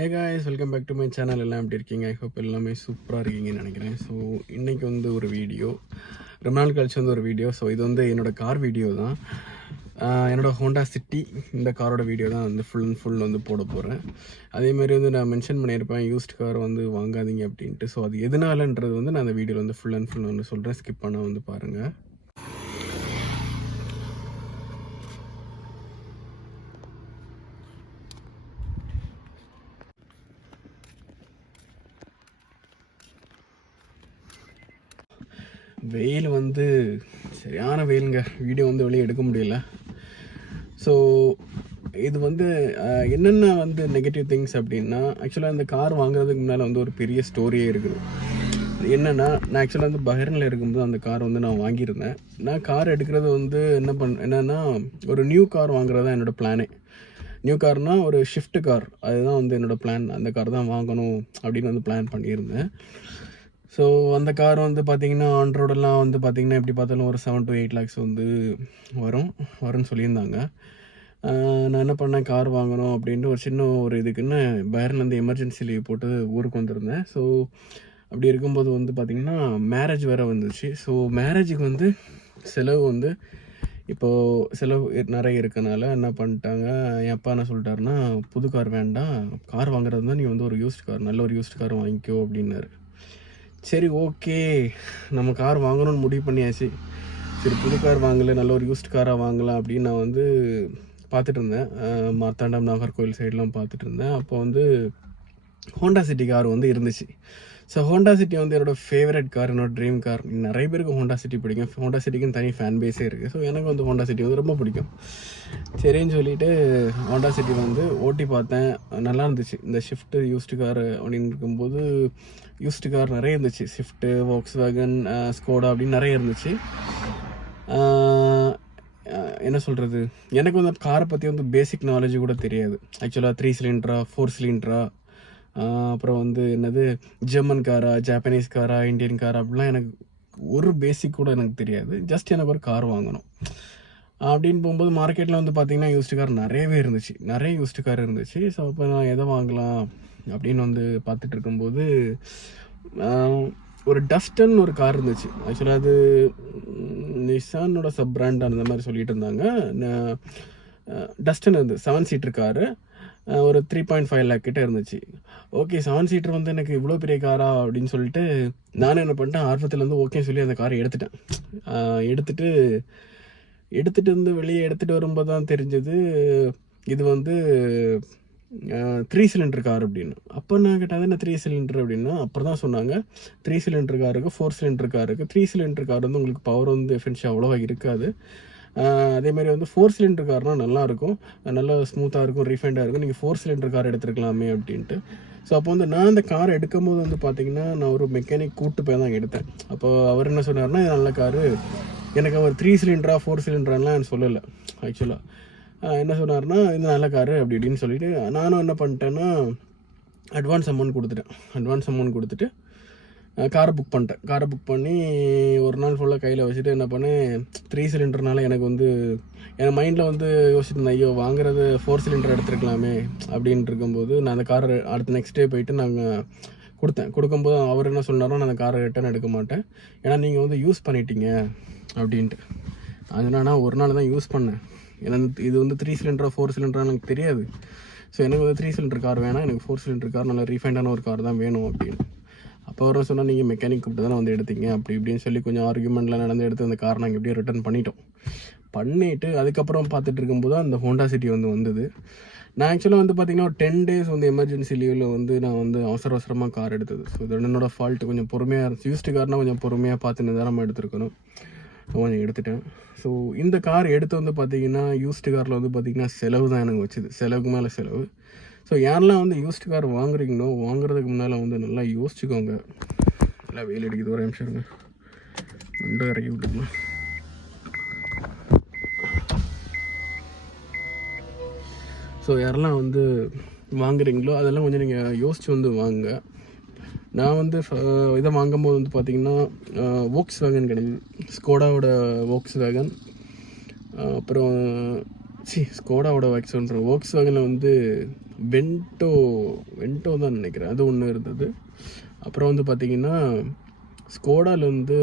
Hey guys, welcome back to my channel. எல்லாம் எப்படி இருக்கீங்க? ஐ ஹோப் எல்லாமே சூப்பராக இருக்கீங்கன்னு நினைக்கிறேன். ஸோ இன்றைக்கி வந்து ஒரு வீடியோ, ரொம்ப நாள் கழிச்சு வந்து ஒரு வீடியோ. ஸோ இது வந்து என்னோடய கார் வீடியோ தான். என்னோடய ஹோண்டா சிட்டி, இந்த காரோட வீடியோ தான் வந்து ஃபுல் அண்ட் ஃபுல் வந்து போட போகிறேன். அதேமாதிரி வந்து நான் மென்ஷன் பண்ணியிருப்பேன், யூஸ்ட் கார் வந்து வாங்காதீங்க அப்படின்ட்டு. ஸோ அது எதனாலன்றது வந்து நான் அந்த வீடியோவில் வந்து ஃபுல் அண்ட் ஃபுல் வந்து சொல்கிறேன். ஸ்கிப் பண்ண வந்து பாருங்கள். வெயில் வந்து சரியான வெயிலுங்க. வீடியோ வந்து வெளியே எடுக்க முடியல. ஸோ இது வந்து என்னென்ன வந்து நெகட்டிவ் திங்ஸ் அப்படின்னா, ஆக்சுவலாக இந்த கார் வாங்குறதுக்கு முன்னால் வந்து ஒரு பெரிய ஸ்டோரியே இருக்குது. என்னென்னா, நான் ஆக்சுவலாக வந்து பஹ்ரைனில் இருக்கும்போது அந்த கார் வந்து நான் வாங்கியிருந்தேன். நான் கார் எடுக்கிறது வந்து என்னென்னா ஒரு நியூ கார் வாங்குறது தான் என்னோடய பிளானே. நியூ கார்னால் ஒரு ஷிஃப்ட் கார், அதுதான் வந்து என்னோடய பிளான். அந்த கார் தான் வாங்கணும் அப்படின்னு வந்து பிளான் பண்ணியிருந்தேன். ஸோ அந்த கார் வந்து பார்த்திங்கன்னா ஆன் ரோடெல்லாம் வந்து பார்த்திங்கன்னா எப்படி பார்த்தாலும் ஒரு 7 to 8 lakhs வந்து வரும்னு சொல்லியிருந்தாங்க. நான் என்ன பண்ணேன், கார் வாங்கணும் அப்படின்ட்டு ஒரு சின்ன ஒரு இதுக்குன்னு பஹ்ரைன்லேருந்து எமர்ஜென்சி லீவ் போட்டு ஊருக்கு வந்திருந்தேன். ஸோ அப்படி இருக்கும்போது வந்து பார்த்திங்கன்னா மேரேஜ் வேறு வந்துச்சு. ஸோ மேரேஜுக்கு வந்து செலவு வந்து இப்போது செலவு நிறைய இருக்கனால என்ன பண்ணிட்டாங்க, என் அப்பா என்ன சொல்லிட்டாருன்னா, புது கார் வேண்டாம், கார் வாங்குறது தான் நீ வந்து ஒரு யூஸ்ட் கார், நல்ல ஒரு யூஸ்ட் கார் வாங்கிக்கோ அப்படின்னாரு. சரி, ஓகே, நம்ம கார் வாங்கணும்னு முடிவு பண்ணியாச்சு. சரி, புது கார் வாங்கலை, நல்ல ஒரு யூஸ்ட் காராக வாங்கலாம் அப்படின்னு நான் வந்து பார்த்துட்டு இருந்தேன். மார்த்தாண்டம் நாகர்கோவில் சைட்லாம் பார்த்துட்டு இருந்தேன். அப்போ வந்து ஹோண்டா சிட்டி கார் வந்து இருந்துச்சு. ஸோ ஹோண்டா சிட்டி வந்து என்னோடய ஃபேவரட் கார், என்னோடய ட்ரீம் கார். நிறைய பேருக்கு ஹோண்டா சிட்டி பிடிக்கும். ஹோண்டா சிட்டிக்குன்னு தனி ஃபேன் பேஸே இருக்குது. ஸோ எனக்கு வந்து ஹோண்டா சிட்டி வந்து ரொம்ப பிடிக்கும். சரின்னு சொல்லிவிட்டு ஹோண்டா சிட்டி வந்து ஓட்டி பார்த்தேன். நல்லா இருந்துச்சு. இந்த ஷிஃப்ட்டு யூஸ்டு கார் அப்படின்னு இருக்கும்போது யூஸ்டு கார் நிறைய இருந்துச்சு. ஷிஃப்ட்டு, வோக்ஸ்வேகன், ஸ்கோடா அப்படின்னு நிறைய இருந்துச்சு. என்ன சொல்கிறது, எனக்கு வந்து காரை பற்றி வந்து பேசிக் நாலேஜ் கூட தெரியாது. ஆக்சுவலாக 3 சிலிண்டரா 4 சிலிண்டரா, அப்புறம் வந்து என்னது ஜெர்மன் காரா, ஜாப்பனீஸ் காரா, இந்தியன் காரா, அப்படிலாம் எனக்கு ஒரு பேசிக் கூட எனக்கு தெரியாது. ஜஸ்ட் எனக்கு ஒரு கார் வாங்கணும் அப்படின்னு போகும்போது மார்க்கெட்டில் வந்து பார்த்திங்கன்னா யூஸ்டு கார் நிறையவே இருந்துச்சு, நிறைய யூஸ்டு கார் இருந்துச்சு. ஸோ அப்போ நான் எதை வாங்கலாம் அப்படின்னு வந்து பார்த்துட்டு இருக்கும்போது ஒரு டஸ்டன் ஒரு கார் இருந்துச்சு. ஆக்சுவலாக அது நிசானோட சப் பிராண்ட் அந்த மாதிரி சொல்லிட்டு இருந்தாங்க. டஸ்டன் இருந்து 7 சீட்டர் காரு, ஒரு 3.5 lakh கிட்ட இருந்துச்சு. ஓகே, 7 சீட்டர் வந்து எனக்கு இவ்வளோ பெரிய காரா அப்படின்னு சொல்லிட்டு நானும் என்ன பண்ணிட்டேன், ஆர்வத்தில் வந்து ஓகே சொல்லி அந்த காரை எடுத்துட்டேன். எடுத்துகிட்டு வந்து வெளியே எடுத்துகிட்டு வரும்போது தான் தெரிஞ்சது இது வந்து 3 சிலிண்டர் கார் அப்படின்னு. அப்போ நான் கேட்டது என்ன 3 சிலிண்டர் அப்படின்னா, அப்புறம் தான் சொன்னாங்க 3 சிலிண்டர் கார் இருக்குது, 4 சிலிண்டர் கார் இருக்குது. 3 சிலிண்டர் கார் வந்து உங்களுக்கு பவர் வந்து எஃபிஷியன்சி அவ்வளோவா இருக்காது. அதேமாதிரி வந்து 4 சிலிண்டர் கார்னால் நல்லாயிருக்கும், நல்லா ஸ்மூத்தாக இருக்கும், ரீஃபைண்டாக இருக்கும். நீங்கள் 4 சிலிண்டர் கார் எடுத்துருக்கலாமே அப்படின்ட்டு. ஸோ அப்போ வந்து நான் அந்த காரை எடுக்கும்போது வந்து பார்த்திங்கன்னா நான் ஒரு மெக்கானிக் கூப்பிட்டு போய் தான் எடுத்தேன். அப்போ அவர் என்ன சொன்னார்னா, இது நல்ல காரு, எனக்கு அவர் 3 சிலிண்டரா 4 சிலிண்டரான்லாம் எனக்கு சொல்லலை. ஆக்சுவலாக என்ன சொன்னார்னா, இது நல்ல காரு அப்படி இப்படின்னு சொல்லிவிட்டு நானும் என்ன பண்ணிட்டேன்னா அட்வான்ஸ் அமௌண்ட் கொடுத்துட்டு காரை புக் பண்ணிட்டேன். காரை புக் பண்ணி ஒரு நாள் ஃபுல்லாக கையில் வச்சுட்டு என்ன பண்ணேன், 3 சிலிண்டர்னால எனக்கு வந்து என் மைண்டில் வந்து யோசிச்சுட்டு இருந்தேன், ஐயோ வாங்குறது 4 சிலிண்டர் எடுத்துருக்கலாமே அப்படின்ட்டு இருக்கும்போது நான் அந்த காரை அடுத்த நெக்ஸ்ட் டே போயிட்டு நாங்கள் கொடுக்கும்போது அவர் என்ன சொன்னாரோ, நான் அந்த காரை ரிட்டர்ன் எடுக்க மாட்டேன், ஏன்னா நீங்கள் வந்து யூஸ் பண்ணிட்டீங்க அப்படின்ட்டு. அதனால நான் ஒரு நாள் தான் யூஸ் பண்ணேன். ஏன்னா இது வந்து 3 சிலிண்டரா 4 சிலிண்டரான்னு எனக்கு தெரியாது. ஸோ எனக்கு வந்து 3 சிலிண்டர் கார் வேணாம், எனக்கு 4 சிலிண்டர் கார் நல்ல ரீஃபைண்டான ஒரு கார் தான் வேணும் அப்படின்னு. அப்போ அவர் சொன்னால், நீங்கள் மெக்கானிக் கூப்பிட்டு தானே வந்து எடுத்தீங்க அப்படி இப்படின்னு சொல்லி கொஞ்சம் ஆர்குமெண்ட்லாம் நடந்து எடுத்து அந்த கார் நாங்கள் எப்படியும் ரிட்டர்ன் பண்ணிவிட்டு அதுக்கப்புறம் பார்த்துட்டு இருக்கும்போது அந்த ஹோண்டா சிட்டி வந்து வந்தது. நான் ஆக்சுவலாக வந்து பார்த்திங்கன்னா ஒரு 10 days வந்து எமர்ஜென்சி லீவில் வந்து நான் வந்து அவசரமாக கார் எடுத்தது. ஸோ இது என்னோடய ஃபால்ட்டு. கொஞ்சம் பொறுமையாக இருந்துச்சு. யூஸ்டு கார்னால் கொஞ்சம் பொறுமையாக பார்த்து நிதானமாக எடுத்துருக்கணும். கொஞ்சம் எடுத்துட்டேன். ஸோ இந்த கார் எடுத்து வந்து பார்த்திங்கன்னா யூஸ்டு காரில் வந்து பார்த்திங்கன்னா செலவு தான் எனக்கு வச்சுது, செலவுக்கு மேலே செலவு. ஸோ யாரெல்லாம் வந்து யூஸ்டு கார் வாங்குறீங்களோ வாங்குறதுக்கு முன்னால் வந்து நல்லா யோசிச்சுக்கோங்க. நல்லா வெயில் அடிக்குது, ஒரு நிமிஷம் இருங்க, ரெண்டு இறக்கி விட்டுக்கலாம். ஸோ யாரெல்லாம் வந்து வாங்குறீங்களோ அதெல்லாம் கொஞ்சம் நீங்கள் யோசிச்சு வந்து வாங்க. நான் வந்து இதை வாங்கும்போது வந்து பார்த்திங்கன்னா வோக்ஸ்வேகன் கிடையாது, ஸ்கோடாவோட வோக்ஸ்வேகன், அப்புறம் ஸ்கோடாவோட வோக்ஸ்வேகனில் வந்து வென்டோ தான் நினைக்கிறேன், அது ஒன்று இருந்தது. அப்புறம் வந்து பார்த்திங்கன்னா ஸ்கோடாவில் வந்து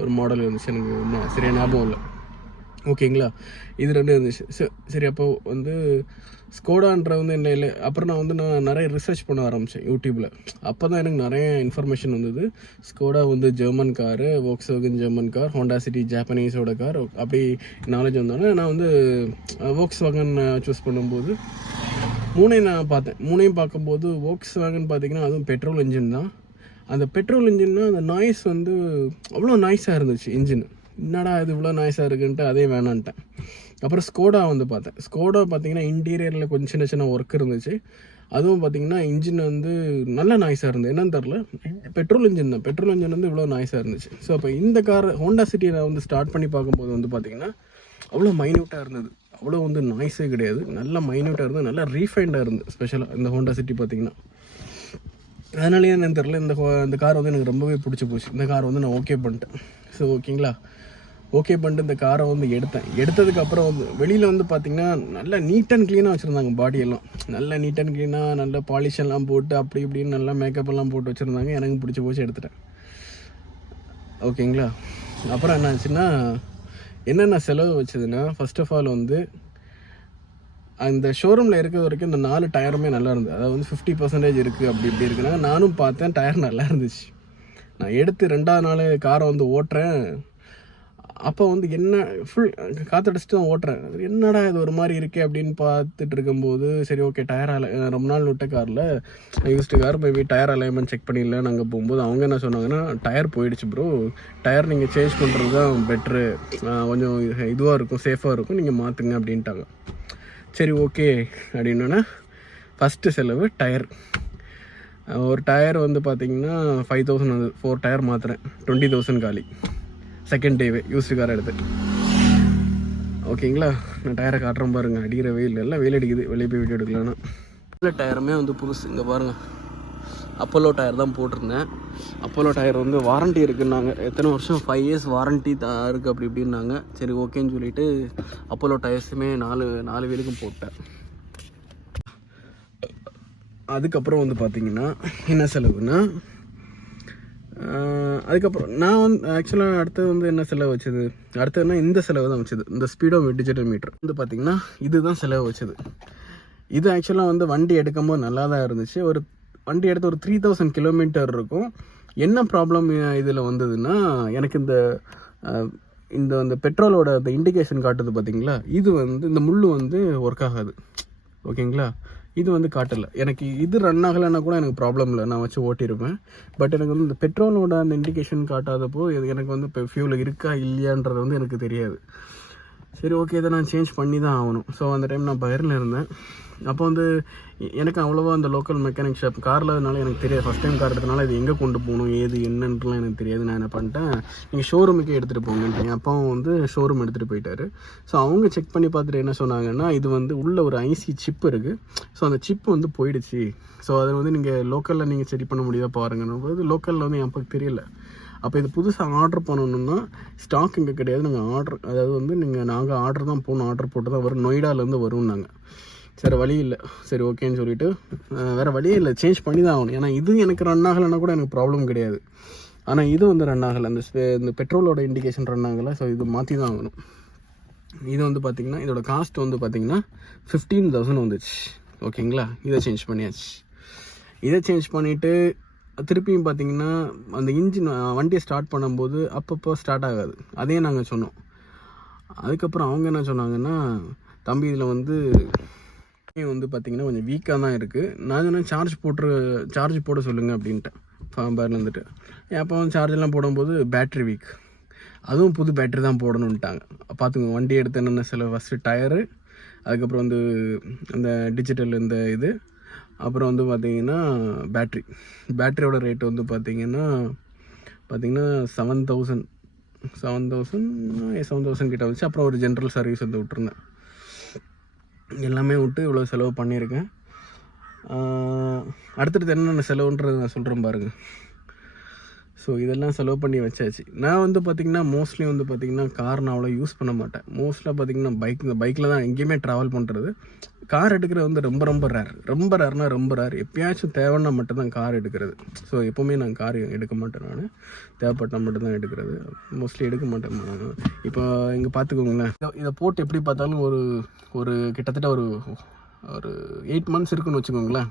ஒரு மாடல் இருந்துச்சு, எனக்கு இன்னும் சரியாக ஞாபகம் இல்லை. ஓகேங்களா, இது 2 இருந்துச்சு. சரி அப்போ வந்து ஸ்கோடான்ற வந்து என்ன இல்லை. அப்புறம் நான் நிறைய ரிசர்ச் பண்ண ஆரம்பித்தேன் யூடியூப்பில். அப்போ தான் எனக்கு நிறைய இன்ஃபர்மேஷன் வந்தது. ஸ்கோடா வந்து German car, Volkswagen German car, Honda City ஜாப்பனீஸோட கார், அப்படி நாலேஜ் வந்தோடனே நான் வந்து வோக்ஸ்வேகன் சூஸ் பண்ணும்போது 3 நான் பார்த்தேன். 3 பார்க்கும்போது வோக்ஸ்வேகன் பார்த்திங்கன்னா அதுவும் பெட்ரோல் இன்ஜின் தான். அந்த பெட்ரோல் இன்ஜின்னா அந்த நாய்ஸ் வந்து அவ்வளோ நாய்ஸாக இருந்துச்சு. இன்ஜின் என்னடா இது இவ்வளோ நாய்ஸாக இருக்குன்ட்டு அதே வேணான்ட்டேன். அப்புறம் ஸ்கோடா வந்து பார்த்தேன். ஸ்கோடா பார்த்திங்கன்னா இன்டீரியரில் கொஞ்சம் சின்ன ஒர்க் இருந்துச்சு. அதுவும் பார்த்திங்கன்னா இன்ஜின் வந்து நல்ல நாய்ஸாக இருந்தது. என்னன்னு தெரில, பெட்ரோல் இன்ஜின் தான். பெட்ரோல் இன்ஜின் வந்து இவ்வளோ நாய்ஸாக இருந்துச்சு. ஸோ அப்போ இந்த கார் ஹோண்டா சிட்டியை நான் வந்து ஸ்டார்ட் பண்ணி பார்க்கும்போது வந்து பார்த்திங்கன்னா அவ்வளோ மைன்யூட்டாக இருந்தது. அவ்வளோ வந்து நாய்ஸே கிடையாது, நல்ல மைன்யூட்டாக இருந்தது, நல்லா ரீஃபைண்டாக இருந்தது. ஸ்பெஷலாக இந்த ஹோண்டா சிட்டி பார்த்திங்கன்னா அதனாலேயே என்னன்னு தெரில, இந்த கார் வந்து எனக்கு ரொம்பவே பிடிச்சி போச்சு. இந்த கார் வந்து நான் ஓகே பண்ணிட்டேன். ஸோ ஓகேங்களா, ஓகே பண்ணிட்டு இந்த காரை வந்து எடுத்ததுக்கப்புறம் வந்து வெளியில் வந்து பார்த்திங்கன்னா நல்லா நீட் அண்ட் க்ளீனாக வச்சுருந்தாங்க. பாடியெல்லாம் நல்லா நீட் அண்ட் க்ளீனாக நல்ல பாலிஷெல்லாம் போட்டு அப்படி இப்படின்னு நல்லா மேக்கப்பெல்லாம் போட்டு வச்சுருந்தாங்க. எனக்கு பிடிச்சி போச்சு, எடுத்துட்டேன். ஓகேங்களா, அப்புறம் என்ன ஆச்சுன்னா, என்னென்ன செலவு வச்சதுன்னா, ஃபர்ஸ்ட் ஆஃப் ஆல் வந்து அந்த ஷோரூமில் இருக்கிற வரைக்கும் இந்த 4 டயருமே நல்லா இருந்தது. அதாவது வந்து 50% இருக்குது, அப்படி இப்படி இருக்குன்னா நானும் பார்த்தேன், டயர் நல்லா இருந்துச்சு. நான் எடுத்து 2ஆவது நாள் காரை வந்து ஓட்டுறேன். அப்போ வந்து என்ன ஃபுல் காற்றடிச்சிட்டு தான் ஓட்டுறேன். என்னடா இது ஒரு மாதிரி இருக்கே அப்படின்னு பார்த்துட்டு இருக்கும்போது, சரி ஓகே டயர் ரொம்ப நாள் விட்ட காரில் used car maybe tyre alignment check பண்ணிடல. நாங்கள் போகும்போது அவங்க என்ன சொன்னாங்கன்னா, டயர் போயிடுச்சு ப்ரோ, டயர் நீங்கள் சேஞ்ச் பண்ணுறது தான் பெட்ரு, கொஞ்சம் இதுவாக இருக்கும், சேஃபாக இருக்கும், நீங்கள் மாற்றுங்க அப்படின்ட்டாங்க. சரி ஓகே அப்படின்னா ஃபஸ்ட்டு செலவு டயர். ஒரு டயர் வந்து பார்த்திங்கன்னா 5000 வந்து 4 டயர் மாற்றுறேன், 20,000 காலி. செகண்ட் டேவே யூஸ்டு கார் எடுத்து. ஓகேங்களா, நான் டயரை காட்டுறேன் பாருங்கள். அடிக்கிற வெயில் எல்லாம் வெயில் அடிக்குது, வெளியே போய் வீடியோ எடுக்கலான்னா. இல்லை டயருமே வந்து புதுசு. இங்கே பாருங்கள், அப்போலோ டயர் தான் போட்டிருந்தேன். அப்போலோ டயர் வந்து வாரண்ட்டி இருக்குன்னாங்க. எத்தனை வருஷம், 5 years வாரண்ட்டி தான் இருக்குது அப்படி இப்படின்னாங்க. சரி ஓகேன்னு சொல்லிவிட்டு அப்போலோ டயர்ஸுமே 4 வீலுக்கும் போட்டேன். அதுக்கப்புறம் வந்து பார்த்திங்கன்னா என்ன செலவுன்னா, அதுக்கப்புறம் நான் வந்து ஆக்சுவலாக அடுத்தது வந்து என்ன செலவு வச்சது, அடுத்ததுன்னா இந்த செலவு தான் வச்சது. இந்த ஸ்பீடோ டிஜிட்டல் மீட்டர் வந்து பார்த்திங்கன்னா இதுதான் செலவு வச்சது. இது ஆக்சுவலாக வந்து வண்டி எடுக்கும்போது நல்லா தான் இருந்துச்சு. ஒரு வண்டி எடுத்து ஒரு 3000 கிலோமீட்டர் இருக்கும். என்ன ப்ராப்ளம் இதில் வந்ததுன்னா, எனக்கு இந்த பெட்ரோலோட அந்த இண்டிகேஷன் காட்டுது பார்த்தீங்களா, இது வந்து இந்த முள் வந்து ஒர்க் ஆகாது. ஓகேங்களா, இது வந்து காட்டலை. எனக்கு இது ரன் ஆகலைன்னா கூட எனக்கு ப்ராப்ளம் இல்லை, நான் வச்சு ஓட்டியிருப்பேன். பட் எனக்கு வந்து இந்த பெட்ரோலோட அந்த இண்டிகேஷன் காட்டாதப்போ எனக்கு வந்து இப்போ ஃபியூல் இருக்கா இல்லையான்றது வந்து எனக்கு தெரியாது. சரி ஓகே, இதை நான் சேஞ்ச் பண்ணி தான் ஆகணும். ஸோ அந்த டைம் நான் பைரில் இருந்தேன். அப்போ வந்து எனக்கு அவ்வளோவா அந்த லோக்கல் மெக்கானிக் ஷாப் காரில் அதனால எனக்கு தெரியாது. ஃபஸ்ட் டைம் கார் எடுத்தனால இது எங்கே கொண்டு போகணும் ஏது என்னன்ட்டுலாம் எனக்கு தெரியாது. நான் என்ன பண்ணிட்டேன், நீங்கள் ஷோரூமுக்கே எடுத்துகிட்டு போங்கன்ட்டு அப்பாவும் வந்து ஷோரூம் எடுத்துகிட்டு போயிட்டார். ஸோ அவங்க செக் பண்ணி பார்த்துட்டு என்ன சொன்னாங்கன்னா, இது வந்து உள்ள ஒரு ஐசி சிப் இருக்குது. ஸோ அந்த சிப் வந்து போயிடுச்சு. ஸோ அதை வந்து நீங்கள் லோக்கலில் நீங்கள் சரி பண்ண முடியாத பாருங்கன்னும் போது, லோக்கலில் வந்து எனக்கு தெரியல. அப்போ இது புதுசாக ஆர்டர் பண்ணணுன்னா ஸ்டாக் இங்கே கிடையாது. அதாவது வந்து நாங்கள் ஆர்டர் தான் போகணும், ஆர்டர் போட்டு தான் வரும், நொய்டாலேருந்து வரும்னாங்க. சரி வழி இல்லை, சரி ஓகேன்னு சொல்லிவிட்டு வேறு வழியே இல்லை, சேஞ்ச் பண்ணி தான் ஆகணும். ஏன்னா இது எனக்கு ரன் ஆகலைன்னா கூட எனக்கு ப்ராப்ளம் கிடையாது. ஆனால் இது வந்து ரன் ஆகலை, இந்த பெட்ரோலோட இண்டிகேஷன் ரன் ஆகலை. ஸோ இது மாற்றி தான் ஆகணும். இது வந்து பார்த்திங்கன்னா இதோட காஸ்ட் வந்து பார்த்திங்கன்னா 15,000 வந்துச்சு. ஓகேங்களா, இதை சேஞ்ச் பண்ணியாச்சு. இதை சேஞ்ச் பண்ணிவிட்டு திருப்பியும் பார்த்திங்கன்னா அந்த இன்ஜின் வண்டியை ஸ்டார்ட் பண்ணும்போது அப்பப்போ ஸ்டார்ட் ஆகாது, அதே நாங்கள் சொன்னோம். அதுக்கப்புறம் அவங்க என்ன சொன்னாங்கன்னா, தம்பி இதில் வந்து பார்த்திங்கன்னா கொஞ்சம் வீக்காக தான் இருக்குது, நான் சொன்னேன் சார்ஜ் போட சொல்லுங்கள் அப்படின்ட்டேன். ஃபார்ம்பேரில் இருந்துட்டு அப்போ வந்து சார்ஜெல்லாம் போடும்போது பேட்ரி வீக், அதுவும் புது பேட்ரி தான் போடணுன்ட்டாங்க. பார்த்துங்க, வண்டி எடுத்து என்னென்ன ஃபஸ்ட்டு டயரு, அதுக்கப்புறம் வந்து அந்த டிஜிட்டல் இந்த இது, அப்புறம் வந்து பார்த்திங்கன்னா பேட்ரியோட ரேட் வந்து பார்த்திங்கன்னா 7,000 கிட்ட வந்துச்சு. அப்புறம் ஒரு ஜென்ரல் சர்வீஸ் வந்து விட்டுருந்தேன். எல்லாமே விட்டு இவ்வளோ செலவு பண்ணியிருக்கேன். அடுத்தது என்னென்ன செலவுன்றது நான் சொல்கிறேன் பாருங்கள். ஸோ இதெல்லாம் செலவு பண்ணி வச்சாச்சு. நான் வந்து பார்த்திங்கன்னா மோஸ்ட்லி வந்து பார்த்திங்கன்னா கார் நான் அவ்வளோ யூஸ் பண்ண மாட்டேன். மோஸ்ட்டாக பார்த்திங்கன்னா பைக்கில் தான் எங்கேயுமே ட்ராவல் பண்ணுறது. கார் எடுக்கிறது வந்து ரொம்ப ரேர். எப்பயாச்சும் தேவைன்னா மட்டும்தான் கார் எடுக்கிறது. ஸோ எப்போவுமே நான் கார் எடுக்க மாட்டேன். நான் தேவைப்பட்டால் மட்டும்தான் எடுக்கிறது. மோஸ்ட்லி எடுக்க மாட்டேன். இப்போ இங்கே பார்த்துக்கோங்களேன், இதை போட்டு எப்படி பார்த்தாலும் ஒரு கிட்டத்தட்ட ஒரு 8 months இருக்குன்னு வச்சுக்கோங்களேன்.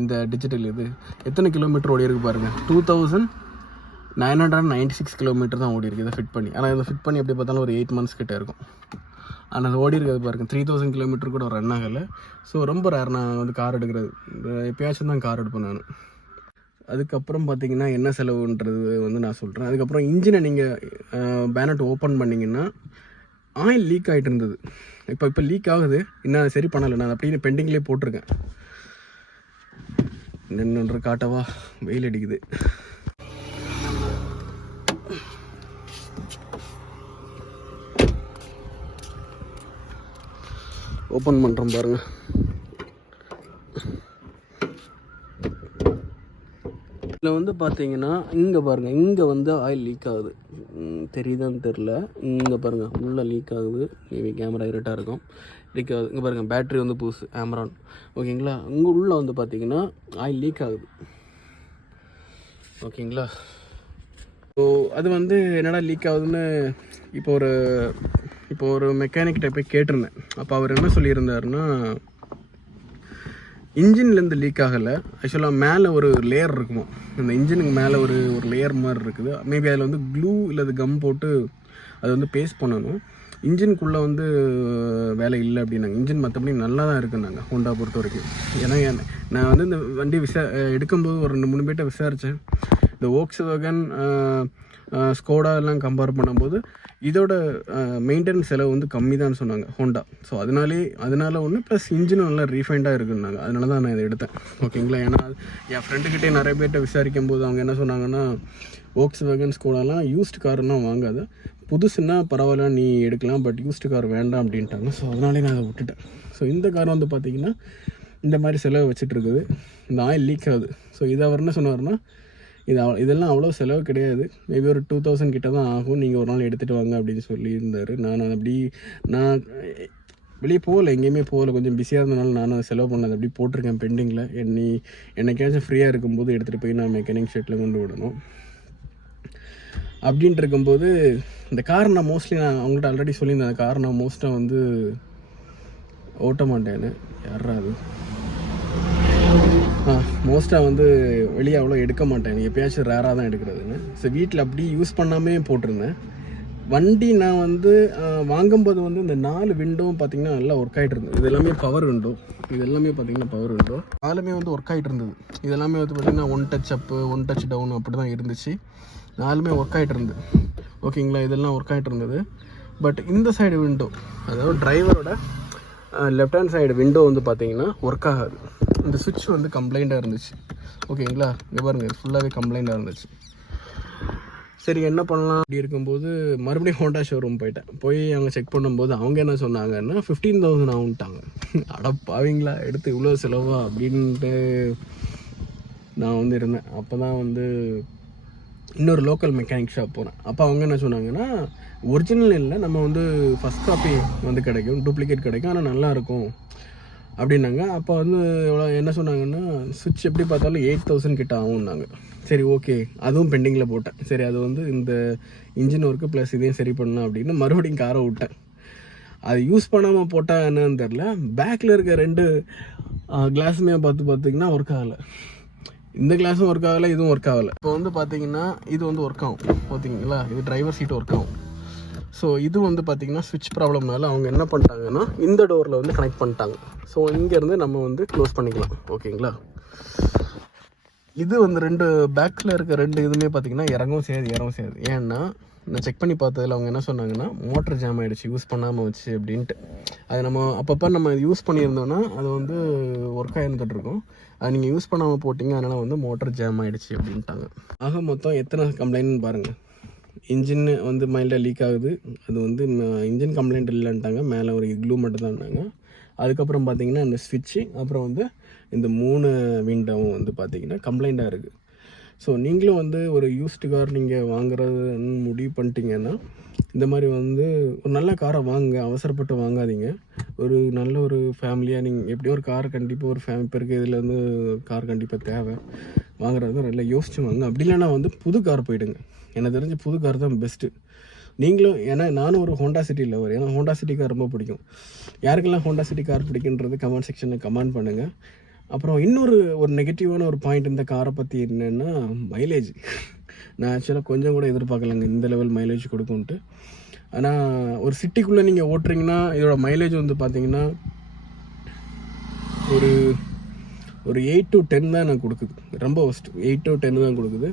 இந்த டிஜிட்டல் இது எத்தனை கிலோமீட்டர் ஓடி இருக்கு பாருங்கள். 2996 கிலோமீட்டர் தான் ஓடி இருக்குது இதை ஃபிட் பண்ணி. ஆனால் இதை ஃபிட் பண்ணி எப்படி பார்த்தாலும் ஒரு 8 months கிட்டே இருக்கும். ஆனால் அது ஓடி இருக்கிறது பாருங்கள் 3000 கிலோமீட்டர் கூட ரன் ஆகலை. ஸோ ரொம்ப ரேர் நான் வந்து கார் எடுக்கிறது. எப்பயாச்சும் தான் கார் எடுப்பேன் நான். அதுக்கப்புறம் பார்த்திங்கன்னா என்ன செலவுன்றது வந்து நான் சொல்கிறேன். அதுக்கப்புறம் இன்ஜினை நீங்கள் பேனட் ஓப்பன் பண்ணிங்கன்னா ஆயில் லீக் ஆகிட்டு இருந்தது. இப்போ லீக் ஆகுது, இன்னும் சரி பண்ணலை. நான் அப்படின்னு பெண்டிங்லேயே போட்டிருக்கேன். நின்று காட்டவா, வெயில் அடிக்குது. ஓப்பன் பண்ணுறோம் பாருங்கள். இதில் வந்து பார்த்தீங்கன்னா இங்கே பாருங்கள், இங்கே வந்து ஆயில் லீக் ஆகுது. தெரியுதான்னு தெரில. இங்கே பாருங்கள் உள்ளே லீக் ஆகுது. மேபி கேமரா இருட்டாக இருக்கும். லீக் ஆகுது. இங்கே பாருங்கள் பேட்ரி வந்து புதுசு ஆம்ரான். ஓகேங்களா. இங்கே உள்ளே வந்து பார்த்தீங்கன்னா ஆயில் லீக் ஆகுது. ஓகேங்களா. ஸோ அது வந்து என்னடா லீக் ஆகுதுன்னு இப்போ ஒரு மெக்கானிக்கிட்ட போய் கேட்டிருந்தேன். அப்போ அவர் என்ன சொல்லியிருந்தாருன்னா, இன்ஜின்லேருந்து லீக் ஆகலை. ஆக்சுவலாக மேலே ஒரு லேயர் இருக்குமா, அந்த இன்ஜினுக்கு மேலே ஒரு லேயர் மாதிரி இருக்குது. மேபி அதில் வந்து க்ளூ இல்லை கம் போட்டு அது வந்து பேஸ்ட் பண்ணணும். இன்ஜினுக்குள்ளே வந்து வேலை இல்லை அப்படின்னாங்க. இன்ஜின் மற்றபடி நல்லா தான் இருக்குன்னாங்க ஹோண்டா பொறுத்த வரைக்கும். ஏன்னா நான் வந்து இந்த வண்டி எடுக்கும்போது ஒரு 2-3 பேர்ட்ட விசாரித்தேன். இந்த வோக்ஸ்வேகன் ஸ்கோடா எல்லாம் கம்பேர் பண்ணும்போது இதோட மெயின்டெனன்ஸ் செலவு வந்து கம்மி தான் சொன்னாங்க ஹோண்டா. ஸோ அதனால ஒன்று ப்ளஸ் இன்ஜினும் நல்லா ரீஃபைண்டாக இருக்குன்னாங்க. அதனால தான் நான் இதை எடுத்தேன். ஓகேங்களா. ஏன்னா என் ஃப்ரெண்டுக்கிட்டே நிறைய பேர்கிட்ட விசாரிக்கும் போது அவங்க என்ன சொன்னாங்கன்னா, வோக்ஸ்வேகன் ஸ்கோடாலாம் யூஸ்டு காருன்னா வாங்காத, புதுசுன்னா பரவாயில்ல நீ எடுக்கலாம், பட் யூஸ்டு கார் வேண்டாம் அப்படின்ட்டாங்க. ஸோ அதனாலே நான் அதை விட்டுட்டேன். ஸோ இந்த கார் வந்து பார்த்திங்கன்னா இந்த மாதிரி செலவு வச்சுட்ருக்குது. இந்த ஆயில் லீக் ஆகுது. ஸோ இதை அவர் என்ன சொன்னார்னா, இதெல்லாம் அவ்வளோ செலவு கிடையாது, மேபி ஒரு 2000 கிட்ட தான் ஆகும், நீங்கள் ஒரு நாள் எடுத்துகிட்டு வாங்க அப்படின்னு சொல்லியிருந்தார். நான் வெளியே போகல, எங்கேயுமே போகல, கொஞ்சம் பிஸியாக இருந்தனால நானும் செலவு பண்ணது அப்படி போட்டிருக்கேன் பெண்டிங்கில். என்னைக்காச்சும் ஃப்ரீயாக இருக்கும்போது எடுத்துகிட்டு போய் நான் மெக்கானிக் ஷெட்டில் கொண்டு விடணும். அப்படின்ட்டு இருக்கும்போது இந்த கார் நான் அவங்கள்ட்ட ஆல்ரெடி சொல்லியிருந்தேன். அந்த கார் நான் மோஸ்ட்டாக வந்து ஓட்ட மாட்டேன்னு. யாரா அது மோஸ்ட்டாக வந்து வெளியே அவ்வளோ எடுக்க மாட்டேன். எப்பயாச்சும் ரேராக தான் எடுக்கிறதுன்னு. ஸோ வீட்டில் அப்படி யூஸ் பண்ணாமே போட்டிருந்தேன். வண்டி நான் வந்து வாங்கும்போது வந்து இந்த 4 விண்டோவும் பார்த்திங்கன்னா நல்லா ஒர்க் ஆகிட்டு இருந்தது. இது எல்லாமே பவர் விண்டோ. பவர் விண்டோ நாலுமே வந்து ஒர்க் ஆகிட்டு இருந்தது. இது எல்லாமே வந்து பார்த்திங்கன்னா 1 டச் அப்பு 1 டச் டவுன் அப்படி தான் இருந்துச்சு. 4மே ஒர்க் ஆகிட்டு இருந்தது. ஓகேங்களா. இதெல்லாம் ஒர்க் ஆகிட்டு இருந்தது. பட் இந்த சைடு விண்டோ, அதாவது டிரைவரோட லெஃப்ட் ஹேண்ட் சைடு விண்டோ வந்து பார்த்திங்கன்னா ஒர்க் ஆகாது. இந்த சுவிட்ச் வந்து கம்ப்ளைண்ட்டாக இருந்துச்சு. ஓகேங்களா. இங்கே பாருங்கள் ஃபுல்லாகவே கம்ப்ளைண்ட்டாக இருந்துச்சு. சரி என்ன பண்ணலாம் அப்படி இருக்கும்போது மறுபடியும் ஹோண்டா ஷோரூம் போய் அவங்க செக் பண்ணும்போது அவங்க என்ன சொன்னாங்கன்னா 15,000 ஆகுன்ட்டாங்க. அடப்பாவீங்களா, எடுத்து இவ்வளோ செலவா அப்படின்ட்டு நான் வந்து இருந்தேன். அப்போ தான் வந்து இன்னொரு லோக்கல் மெக்கானிக் ஷாப் போனேன். அப்போ அவங்க என்ன சொன்னாங்கன்னா, ஒரிஜினல் இல்லை, நம்ம வந்து ஃபஸ்ட் காப்பி வந்து கிடைக்கும், டூப்ளிகேட் கிடைக்கும், ஆனால் நல்லாயிருக்கும் அப்படின்னாங்க. அப்போ வந்து என்ன சொன்னாங்கன்னா, சுவிட்ச் எப்படி பார்த்தாலும் 8,000 கிட்ட ஆகும்னாங்க. சரி ஓகே, அதுவும் பெண்டிங்கில் போட்டேன். சரி அது வந்து இந்த இன்ஜின் ஒர்க்கு ப்ளஸ் இதையும் சரி பண்ணலாம் அப்படின்னு மறுபடியும் காரை விட்டேன். அது யூஸ் பண்ணாமல் போட்டால் என்னன்னு தெரில, பேக்கில் இருக்க 2 கிளாஸுமே பார்த்திங்கன்னா ஒர்க் ஆகலை. இந்த கிளாஸும் ஒர்க் ஆகலை, இதுவும் ஒர்க் ஆகலை. இப்போ வந்து பார்த்திங்கன்னா இது வந்து ஒர்க் ஆகும். பார்த்தீங்களா, இது டிரைவர் சீட் ஒர்க் ஆகும். ஸோ இது வந்து பார்த்திங்கன்னா ஸ்விட்ச் ப்ராப்ளம்னால அவங்க என்ன பண்ணிட்டாங்கன்னா இந்த டோரில் வந்து கனெக்ட் பண்ணிட்டாங்க. ஸோ இங்கேருந்து நம்ம வந்து க்ளோஸ் பண்ணிக்கலாம். ஓகேங்களா. இது வந்து 2 பேக்கில் இருக்க 2 இதுவுமே பார்த்திங்கன்னா இறங்கவும் செய்யாது. ஏன்னா நான் செக் பண்ணி பார்த்ததில் அவங்க என்ன சொன்னாங்கன்னா, மோட்டர் ஜாம் ஆகிடுச்சு யூஸ் பண்ணாமல் வச்சு அப்படின்ட்டு. அது நம்ம அப்பப்போ நம்ம யூஸ் பண்ணியிருந்தோன்னா அது வந்து ஒர்க் ஆகிருந்துட்டுருக்கோம். அது நீங்கள் யூஸ் பண்ணாமல் போட்டிங்க, அதனால் வந்து மோட்டர் ஜாம் ஆகிடுச்சு அப்படின்ட்டாங்க. ஆக மொத்தம் எத்தனை கம்ப்ளைண்ட்னு பாருங்கள். இன்ஜின் வந்து மைல்டாக லீக் ஆகுது, அது வந்து இன்ஜின் கம்ப்ளைண்ட் இல்லைன்ட்டாங்க, மேலே ஒரு க்ளூ மட்டும் தான்ட்டாங்க. அதுக்கப்புறம் பார்த்திங்கன்னா அந்த ஸ்விட்ச்சு, அப்புறம் வந்து இந்த 3 விண்டோவும் வந்து பார்த்திங்கன்னா கம்ப்ளைண்ட்டாக இருக்குது. ஸோ நீங்களும் வந்து ஒரு யூஸ்டு கார் நீங்கள் வாங்குறதுன்னு முடிவு பண்ணிட்டீங்கன்னா இந்த மாதிரி வந்து ஒரு நல்ல காரை வாங்குங்க, அவசரப்பட்டு வாங்காதீங்க. ஒரு நல்ல ஒரு ஃபேமிலியாக நீங்கள் எப்படியும் ஒரு கார் கண்டிப்பாக ஒரு ஃபேமிலி பேருக்கு இதில் வந்து கார் கண்டிப்பாக தேவை. வாங்குறது நல்லா யோசிச்சு வாங்க. அப்படி இல்லைன்னா வந்து புது கார் போயிடுங்க. எனக்கு தெரிஞ்ச புது கார் தான் பெஸ்ட்டு. நீங்களும் ஏன்னா நானும் ஒரு ஹோண்டா சிட்டி லவர், ஏன்னா ஹோண்டா சிட்டி கார் ரொம்ப பிடிக்கும். யாருக்கெல்லாம் ஹோண்டா சிட்டி கார் பிடிக்குன்றது கமெண்ட் செக்ஷனில் கமெண்ட் பண்ணுங்கள். அப்புறம் இன்னொரு நெகட்டிவான ஒரு பாயிண்ட் இந்த காரை பற்றி என்னென்னா மைலேஜ். நான் ஆக்சுவலாக கொஞ்சம் கூட எதிர்பார்க்கலங்க இந்த லெவல் மைலேஜ் கொடுக்கும்ன்ட்டு. ஆனால் ஒரு சிட்டிக்குள்ளே நீங்கள் ஓட்டுறீங்கன்னா இதோட மைலேஜ் வந்து பார்த்தீங்கன்னா ஒரு 8 to 10 தான் எனக்கு கொடுக்குது. ரொம்ப ஒஸ்ட் 8 to 10 தான் கொடுக்குது.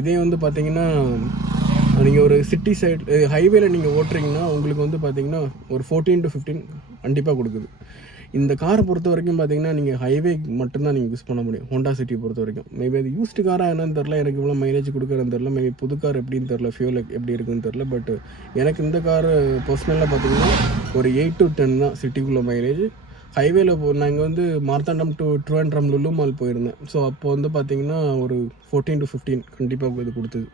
இதே வந்து பார்த்தீங்கன்னா நீங்கள் ஒரு சிட்டி சைடு ஹைவேல நீங்கள் ஓட்டுறீங்கன்னா உங்களுக்கு வந்து பார்த்தீங்கன்னா ஒரு 14 to 15 கண்டிப்பாக கொடுக்குது. இந்த காரை பொறுத்த வரைக்கும் பார்த்தீங்கன்னா நீங்கள் ஹைவே மட்டும்தான் நீங்கள் யூஸ் பண்ண முடியும் ஹோண்டா சிட்டியை பொறுத்த வரைக்கும். மேபி அது யூஸ்டு காராக என்னன்னு தெரில, எனக்கு இவ்வளோ மைலேஜ் கொடுக்குறதுன்னு தெரில. மேபி புது கார் எப்படின்னு தெரில, ஃபியூல் எப்படி இருக்குன்னு தெரில. பட் எனக்கு இந்த கார் பர்சனலாக பார்த்தீங்கன்னா ஒரு 8 to 10 தான் சிட்டிக்குள்ளே மைலேஜ். ஹைவேல நாங்கள் வந்து மார்த்தாண்டம் டு ட்ரிவாண்ட்ரம் லுலு மால் போயிருந்தேன். ஸோ அப்போ வந்து பார்த்தீங்கன்னா ஒரு 14 to 15 கண்டிப்பாக இது கொடுத்தது.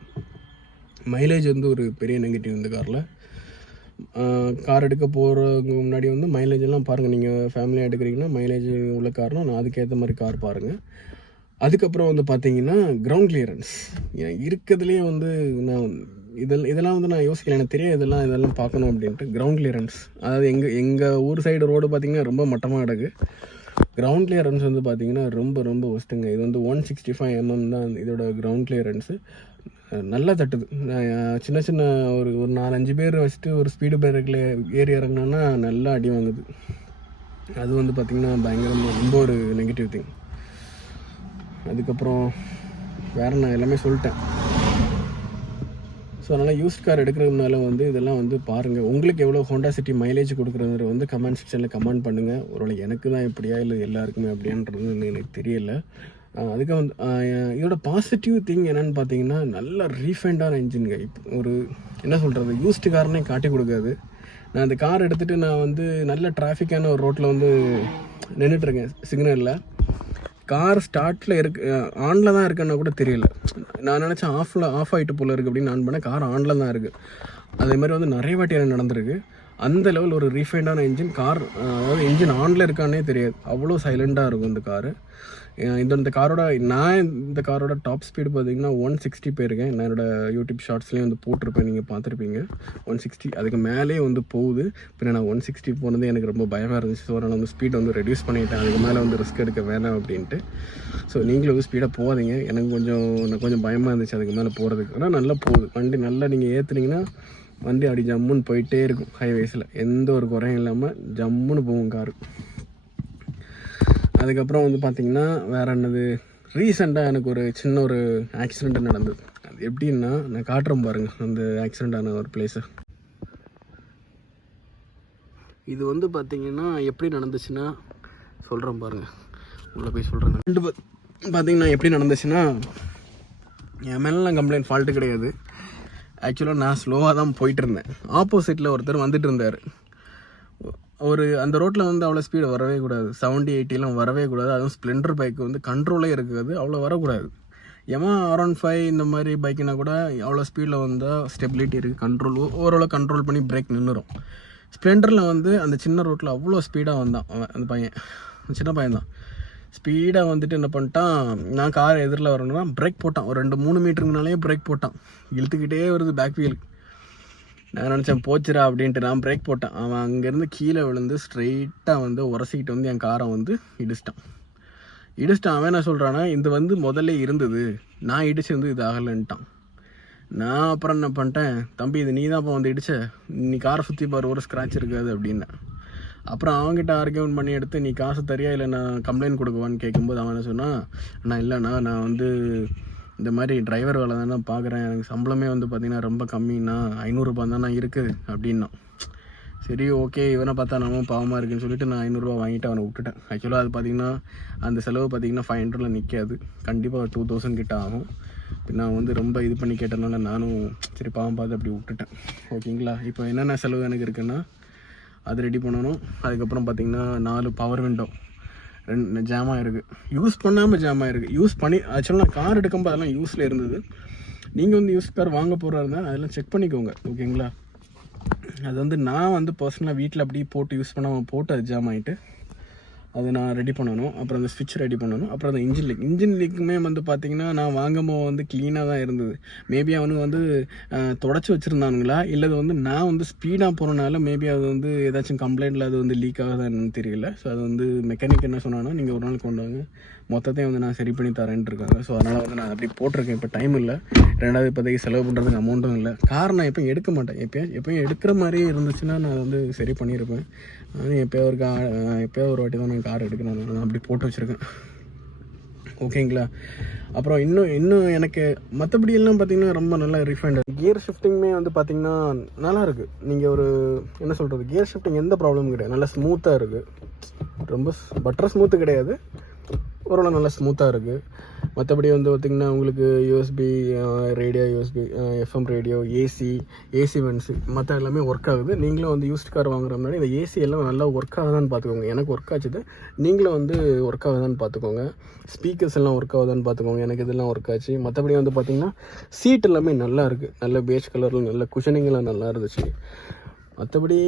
மைலேஜ் வந்து ஒரு பெரிய நெகட்டிவ் இந்த காரில். கார் எடுக்க போகிறதுக்கு முன்னாடி வந்து மைலேஜ் எல்லாம் பாருங்கள். நீங்கள் ஃபேமிலியாக எடுக்கிறீங்கன்னா மைலேஜ் உள்ள கார்னா நான் அதுக்கேற்ற மாதிரி கார் பாருங்கள். அதுக்கப்புறம் வந்து பார்த்தீங்கன்னா கிரவுண்ட் கிளியரன்ஸ் இருக்கிறதுலேயே வந்து நான் இதெல்லாம் வந்து நான் யோசிக்கல, எனக்கு தெரியாது இதெல்லாம் பார்க்கணும் அப்படின்ட்டு. கிரவுண்ட் கிளியரன்ஸ் அதாவது எங்கள் ஊர் சைடு ரோடு பார்த்திங்கன்னா ரொம்ப மட்டமாக கிடக்கு. கிரவுண்ட் கிளியரன்ஸ் வந்து பார்த்திங்கன்னா ரொம்ப ஒஸ்ட்டுங்க. இது வந்து 165 mm தான் இதோட கிரவுண்ட் கிளியரன்ஸு. நல்லா தட்டுது. சின்ன ஒரு 4-5 பேர் வச்சுட்டு ஒரு ஸ்பீடு பிரேக்கில் ஏறி இறங்கினோன்னா நல்லா அடி வாங்குது. அது வந்து பார்த்திங்கன்னா பயங்கரமாக ரொம்ப ஒரு நெகட்டிவ் திங். அதுக்கப்புறம் வேறு நான் எல்லாமே சொல்லிட்டேன். ஸோ அதனால் யூஸ்ட் கார் எடுக்கிறதுனால வந்து இதெல்லாம் வந்து பாருங்கள். உங்களுக்கு எவ்வளோ ஹோண்டா சிட்டி மைலேஜ் கொடுக்குறது வந்து கமெண்ட் செக்ஷனில் கமெண்ட் பண்ணுங்கள். ஒருவேளை எனக்கு தான் இப்படியா இல்லை எல்லாருக்குமே அப்படின்றது எனக்கு தெரியல. அதுக்கு வந்து இதோட பாசிட்டிவ் திங் என்னென்னு பார்த்தீங்கன்னா நல்ல ரீஃபைண்டான இன்ஜின்ங்க. இப்போ ஒரு என்ன சொல்கிறது யூஸ்டு காரனே காட்டி கொடுக்காது. நான் அந்த கார் எடுத்துகிட்டு நான் வந்து நல்ல டிராஃபிக்கான ஒரு ரோட்டில் வந்து நின்றுட்டுருக்கேன் சிக்னலில். கார் ஸ்டார்ட்டில் ஆனில் தான் இருக்குன்னா கூட தெரியல. நான் நினச்சேன் ஆஃப் ஆகிட்டு போல இருக்குது அப்படின்னு நான் பண்ணேன். கார் ஆனில் தான் இருக்குது. அதே மாதிரி வந்து நிறைய வாட்டி எனக்கு நடந்திருக்கு. அந்த லெவல் ஒரு ரீஃபைண்டான இன்ஜின். கார் அதாவது இன்ஜின் ஆனில் இருக்கானே தெரியாது, அவ்வளோ சைலண்ட்டாக இருக்கும் இந்த காரு. இந்த காரோட டாப் ஸ்பீடு பார்த்தீங்கன்னா 160 போயிருக்கேன். நான் என்னோடய யூடியூப் ஷார்ட்ஸ்லேயும் வந்து போட்டிருப்பேன், நீங்கள் பார்த்துருப்பீங்க. 160 அதுக்கு மேலே வந்து போகுது. பின்ன நான் 160 போனது எனக்கு ரொம்ப பயமாக இருந்துச்சு. ஸோ நான் வந்து ஸ்பீட் வந்து ரெடியூஸ் பண்ணிவிட்டேன். அதுக்கு மேலே வந்து ரிஸ்க் எடுக்க வேணாம் அப்படின்ட்டு. ஸோ நீங்களும் வந்து ஸ்பீடாக போகாதீங்க. எனக்கு கொஞ்சம் பயமாக இருந்துச்சு அதுக்கு மேலே போகிறதுக்கு. ஆனால் நல்லா போகுது வண்டி. நல்லா நீங்கள் ஏற்றுனீங்கன்னா வண்டி அப்படி ஜம்முன்னு போயிட்டே இருக்கும். ஹைவேஸில் எந்த ஒரு குறையும் இல்லாமல் ஜம்முன்னு போகும் காரு. அதுக்கப்புறம் வந்து பார்த்திங்கன்னா வேறு என்னது, ரீசெண்டாக எனக்கு ஒரு சின்ன ஒரு ஆக்சிடெண்ட் நடந்தது. அது எப்படின்னா நான் காட்டுறேன் பாருங்கள் அந்த ஆக்சிடெண்ட் ஆன ஒரு பிளேஸை. இது வந்து பார்த்திங்கன்னா எப்படி நடந்துச்சுன்னா சொல்கிறேன் பாருங்கள், உள்ளே போய் சொல்கிறேன். பார்த்திங்கன்னா எப்படி நடந்துச்சுன்னா என் மேலாம் கம்ப்ளைண்ட் ஃபால்ட்டு கிடையாது. ஆக்சுவலாக நான் ஸ்லோவாக தான் போயிட்டுருந்தேன். ஆப்போசிட்டில் ஒருத்தர் வந்துட்டு இருந்தார். அந்த ரோட்டில் வந்து அவ்வளோ ஸ்பீடு வரவே கூடாது. 70-80 வரவே கூடாது. அதுவும் ஸ்ப்ளெண்டர் பைக்கு வந்து கண்ட்ரோலே இருக்காது, அவ்வளோ வரக்கூடாது. R15 இந்த மாதிரி பைக்குனா கூட அவ்வளோ ஸ்பீடில் வந்தால் ஸ்டெபிலிட்டி இருக்குது, கண்ட்ரோல் ஓரளவு கண்ட்ரோல் பண்ணி பிரேக் நின்றுடும். ஸ்ப்ளெண்டரில் வந்து அந்த சின்ன ரோட்டில் அவ்வளோ ஸ்பீடாக வந்தான் அந்த பையன், சின்ன பையன் தான். ஸ்பீடாக வந்துட்டு என்ன பண்ணிட்டான், நான் கார் எதிரில் வரணும்னா பிரேக் போட்டான். ஒரு 2-3 மீட்டருக்கு முன்னாலே பிரேக் போட்டான். இழுத்துக்கிட்டே வருது பேக் வீல். நான் நினச்சேன் போச்சுரா அப்படின்ட்டு நான் பிரேக் போட்டேன். அவன் அங்கேருந்து கீழே விழுந்து ஸ்ட்ரெயிட்டாக வந்து உரசிக்கிட்டு வந்து என் காரை வந்து இடிச்சிட்டான். அவன் என்ன சொல்கிறான்னா, இது வந்து முதல்ல இருந்தது, நான் இடிச்சு வந்து இது ஆகலைன்ட்டான். நான் அப்புறம் என்ன பண்ணிட்டேன், தம்பி இது நீ தான் இப்போ வந்து இடிச்ச, நீ காரை சுற்றி பாரு ஒரு ஸ்க்ராட்ச் இருக்காது அப்படின்னேன். அப்புறம் அவங்ககிட்ட ஆர்கியூமெண்ட் பண்ணி எடுத்து நீ காசு தரியா இல்லை நான் கம்ப்ளைண்ட் கொடுக்குவான்னு கேட்கும்போது அவன் என்ன சொன்னான், நான் வந்து இந்த மாதிரி டிரைவர் வேலை தானே பார்க்குறேன், எனக்கு சம்பளமே வந்து பார்த்திங்கன்னா ரொம்ப கம்மின்னா 500 ரூபா தானே இருக்குது அப்படின்னா. சரி ஓகே, இவனை பார்த்தா நம்ம பாவமாக இருக்குன்னு சொல்லிட்டு நான் 500 ரூபா வாங்கிட்டு அவனை விட்டுட்டேன். ஆக்சுவலாக அது பார்த்திங்கன்னா அந்த செலவு பார்த்திங்கன்னா 500 நிற்காது, கண்டிப்பாக 2000 கிட்ட ஆகும். நான் வந்து ரொம்ப இது பண்ணி கேட்டனால நானும் சரி பாவம் பார்த்து அப்படி விட்டுட்டேன். ஓகேங்களா. இப்போ என்னென்ன செலவு எனக்கு இருக்குன்னா அது ரெடி பண்ணணும். அதுக்கப்புறம் பார்த்திங்கன்னா 4 பவர் விண்டோ ஜாம் ஆகிருக்கு. யூஸ் பண்ணாமல் ஜாம் ஆகிருக்கு. யூஸ் பண்ணி ஆக்சுவலாக நான் கார் எடுக்கும்போது அதெல்லாம் யூஸில் இருந்தது. நீங்கள் வந்து யூஸ் கார் வாங்க போகிறா இருந்தால் அதெல்லாம் செக் பண்ணிக்கோங்க, ஓகேங்களா? அது வந்து நான் வந்து பர்சனலாக வீட்டில் அப்படியே போட்டு யூஸ் பண்ணாமல் போட்டு அது ஜாம் ஆகிட்டு அது நான் ரெடி பண்ணணும். அப்புறம் அந்த ஸ்விட்ச் ரெடி பண்ணணும். அப்புறம் அந்த இன்ஜின் லீக்குமே வந்து பார்த்திங்கன்னா நான் வாங்கும்போது வந்து க்ளீனாக தான் இருந்தது. மேபி அவனுக்கு வந்து தொடச்சி வச்சுருந்தானுங்களா இல்லை வந்து நான் வந்து ஸ்பீடாக போகிறனால மேபி அது வந்து ஏதாச்சும் கம்ப்ளைண்ட்டில் அது வந்து லீக் ஆகுதான்னு தெரியல. ஸோ அது வந்து மெக்கானிக் என்ன சொன்னான்னா, நீங்கள் ஒரு நாள் கொண்டு வாங்க, மொத்தத்தையும் வந்து நான் சரி பண்ணி தரேன்ட்டு இருக்காங்க. ஸோ அதனால் வந்து நான் அப்படி போட்டிருக்கேன். இப்போ டைம் இல்லை, ரெண்டாவது இப்போதைக்கு செலவு பண்ணுறதுக்கு அமௌண்ட்டும் இல்லை. கார் நான் எப்போயும் எடுக்க மாட்டேன். எப்போயும் எடுக்கிற மாதிரியே இருந்துச்சுன்னா நான் வந்து சரி பண்ணியிருப்பேன். எப்போயோ ஒரு வாட்டி தான் நான் கார் எடுக்கிறேன். நான் அப்படி போட்டு வச்சுருக்கேன், ஓகேங்களா? அப்புறம் இன்னும் எனக்கு மற்றபடி எல்லாம் பார்த்திங்கன்னா ரொம்ப நல்லா ரிஃபைண்ட். கியர் ஷிஃப்டிங்குமே வந்து பார்த்திங்கன்னா நல்லாயிருக்கு. நீங்கள் ஒரு என்ன சொல்கிறது, கியர் ஷிஃப்டிங் எந்த ப்ராப்ளமும் கிடையாது, நல்லா ஸ்மூத்தாக இருக்குது. ரொம்ப பட்டர் ஸ்மூத்து கிடையாது, ஓரளவு நல்லா ஸ்மூத்தாக இருக்குது. மற்றபடி வந்து பார்த்திங்கன்னா உங்களுக்கு USB radio, USB FM radio, AC வென்ஸு மற்ற எல்லாமே ஒர்க் ஆகுது. நீங்களும் வந்து யூஸ்ட் கார் வாங்குற முன்னாடி இந்த ஏசி எல்லாம் நல்லா ஒர்க் ஆகுதான்னு பார்த்துக்கோங்க. எனக்கு ஒர்க் ஆச்சுது, நீங்களும் வந்து ஒர்க் ஆகுதான்னு பார்த்துக்கோங்க. ஸ்பீக்கர்ஸ் எல்லாம் ஒர்க் ஆகுதான்னு பார்த்துக்கோங்க. எனக்கு இதெல்லாம் ஒர்க் ஆச்சு. மற்றபடி வந்து பார்த்திங்கன்னா சீட் எல்லாமே நல்லா இருக்குது, நல்ல பேஜ் கலரில் நல்ல குஷனிங்கெல்லாம் நல்லா இருந்துச்சு. மற்றபடி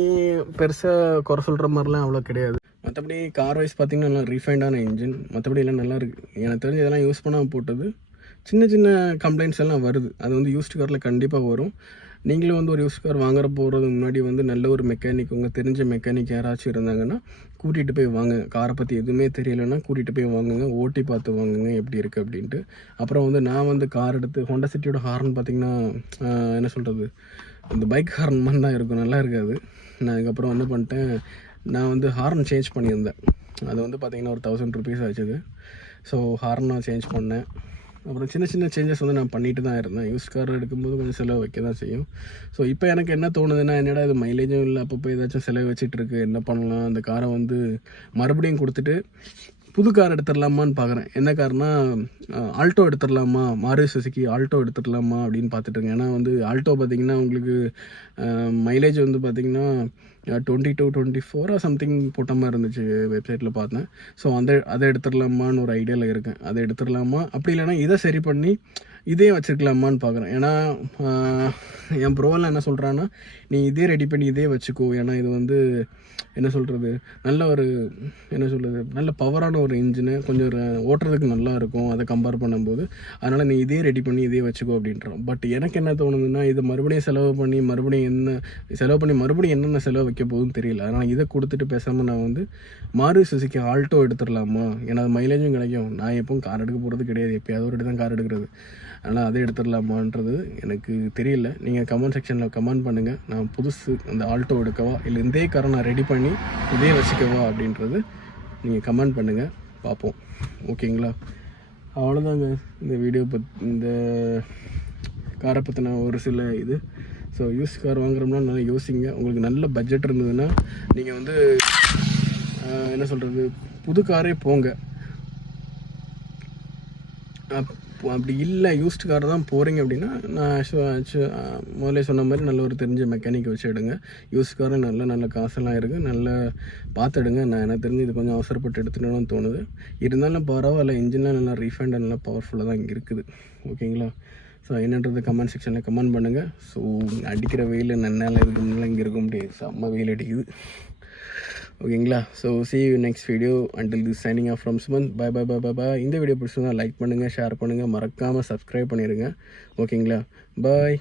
பெருசாக குறை சொல்கிற மாதிரிலாம் அவ்வளோ கிடையாது. மற்றபடி கார் வைஸ் பார்த்திங்கன்னா நல்லா ரீஃபைண்டான இன்ஜின். மற்றபடி எல்லாம் நல்லா இருக்குது. எனக்கு தெரிஞ்சு இதெல்லாம் யூஸ் பண்ணாமல் போட்டது சின்ன கம்ப்ளைண்ட்ஸ் எல்லாம் வருது. அது வந்து யூஸ்ட் காரில் கண்டிப்பாக வரும். நீங்களும் வந்து ஒரு யூஸ்ட் கார் வாங்குற போகிறதுக்கு முன்னாடி வந்து நல்ல ஒரு மெக்கானிக், உங்கள் தெரிஞ்ச மெக்கானிக் யாராச்சும் இருந்தாங்கன்னா கூட்டிகிட்டு போய் வாங்க. காரை பற்றி எதுவுமே தெரியலைன்னா கூட்டிகிட்டு போய் வாங்குங்க, ஓட்டி பார்த்து வாங்குங்க எப்படி இருக்குது அப்படின்ட்டு. அப்புறம் வந்து நான் வந்து கார் எடுத்து ஹோண்டா சிட்டியோட ஹார்ன் பார்த்திங்கன்னா என்ன சொல்கிறது, இந்த பைக் ஹார்ன் மாதிரி தான் இருக்கும், நல்லா இருக்காது. நான் அதுக்கப்புறம் என்ன பண்ணிட்டேன், நான் வந்து ஹார்ன் சேஞ்ச் பண்ணியிருந்தேன். அது வந்து பார்த்திங்கன்னா ஒரு 1000 rupees ஆச்சுது. ஸோ ஹார்ன் நான் சேஞ்ச் பண்ணேன். அப்புறம் சின்ன சேஞ்சஸ் வந்து நான் பண்ணிட்டு தான் இருந்தேன். யூஸ் கார் எடுக்கும்போது கொஞ்சம் செலவு வைக்க தான் செய்யும். ஸோ இப்போ எனக்கு என்ன தோணுதுன்னா, என்னடா இது மைலேஜும் இல்லை, அப்பப்போ ஏதாச்சும் செலவு வச்சிட்ருக்கு, என்ன பண்ணலாம், அந்த காரை வந்து மறுபடியும் கொடுத்துட்டு புது கார் எடுத்துடலாமான்னு பார்க்குறேன். என்ன கார்னா ஆல்டோ எடுத்துடலாமா, மாருதி சுசுகி ஆல்டோ எடுத்துடலாமா அப்படின்னு பார்த்துட்ருக்கேன். ஏன்னா வந்து ஆல்டோ பார்த்திங்கன்னா உங்களுக்கு மைலேஜ் வந்து பார்த்திங்கன்னா 22-24 சம்திங் போட்ட மாதிரி இருந்துச்சு, வெப்சைட்டில் பார்த்தேன். ஸோ அதை எடுத்துடலாமான்னு ஒரு ஐடியாவில் இருக்கேன். அதை எடுத்துடலாமா, அப்படி இல்லைனா இதை சரி பண்ணி இதே வச்சுருக்கலாமான்னு பார்க்குறேன். ஏன்னா என் ப்ரோவில் என்ன சொல்கிறான்னா, நீ இதே ரெடி பண்ணி இதே வச்சுக்கோ, ஏன்னா இது வந்து என்ன சொல்கிறது, நல்ல ஒரு என்ன சொல்கிறது, நல்ல பவரான ஒரு இன்ஜினு, கொஞ்சம் ஓட்டுறதுக்கு நல்லா இருக்கும் அதை கம்பேர் பண்ணும்போது. அதனால் நீ இதே ரெடி பண்ணி இதே வச்சுக்கோ அப்படின்றோம். பட் எனக்கு என்ன தோணுதுன்னா, இதை மறுபடியும் செலவு பண்ணி மறுபடியும் என்னென்ன செலவு வைக்க போகுதுன்னு தெரியல. அதனால் இதை கொடுத்துட்டு பேசாமல் நான் வந்து மாருதி சுசுகி ஆல்டோ எடுத்துடலாமா, ஏன்னா அது மைலேஜும் கிடைக்கும். நான் எப்பவும் கார் எடுக்க போகிறது கிடையாது, எப்போயாவது ஒரு தான் கார் எடுக்கிறது. அதனால் அதை எடுத்துடலாமான்றது எனக்கு தெரியல. நீங்கள் கமெண்ட் செக்ஷனில் கமெண்ட் பண்ணுங்கள். நான் புதுசு அந்த ஆல்டோ எடுக்கவா இல்லை இதே காரை நான் ரெடி பண்ணி இதே வச்சுக்கவா அப்படின்றது நீங்கள் கமெண்ட் பண்ணுங்கள், பார்ப்போம், ஓகேங்களா? அவ்வளோதாங்க இந்த வீடியோ இந்த காரை பற்றின ஒரு சில இது. ஸோ யூஸ் கார் வாங்குறோம்னா நல்லா யோசிங்க. உங்களுக்கு நல்ல பட்ஜெட் இருந்ததுன்னா நீங்கள் வந்து என்ன சொல்கிறது, புது காரே போங்க. அப்படி இல்லை யூஸ்ட் கார் தான் போகிறீங்க அப்படின்னா நான் முதல்ல சொன்ன மாதிரி நல்ல ஒரு தெரிஞ்ச மெக்கானிக் வச்சு எடுங்க. யூஸ்ட் காரு நல்ல காசெல்லாம் இருக்குது, நல்லா பார்த்து எடுங்க. நான் எனக்கு தெரிஞ்சு இது கொஞ்சம் அவசரப்பட்டு எடுத்துட்டோன்னு தோணுது. இருந்தாலும் பரவாயில்ல, இன்ஜின்லாம் நல்லா ரீஃபைண்டாக நல்லா பவர்ஃபுல்லாக தான் இங்கே இருக்குது, ஓகேங்களா? ஸோ என்னன்றது கமெண்ட் செக்ஷனில் கமெண்ட் பண்ணுங்கள். ஸோ அடிக்கிற வெயில் நன்னால இதுக்கு முன்னால் இங்கே இருக்க முடியாது, செம்ம வெயில் அடிக்குது, ஓகேங்களா? So see you next video. until this signing off from Sumant. bye. இந்த வீடியோ பிடிச்சிருந்தா லைக் பண்ணுங்கள், ஷேர் பண்ணுங்கள், மறக்காமல் சப்ஸ்கிரைப் பண்ணிடுங்க, ஓகேங்களா? பாய்.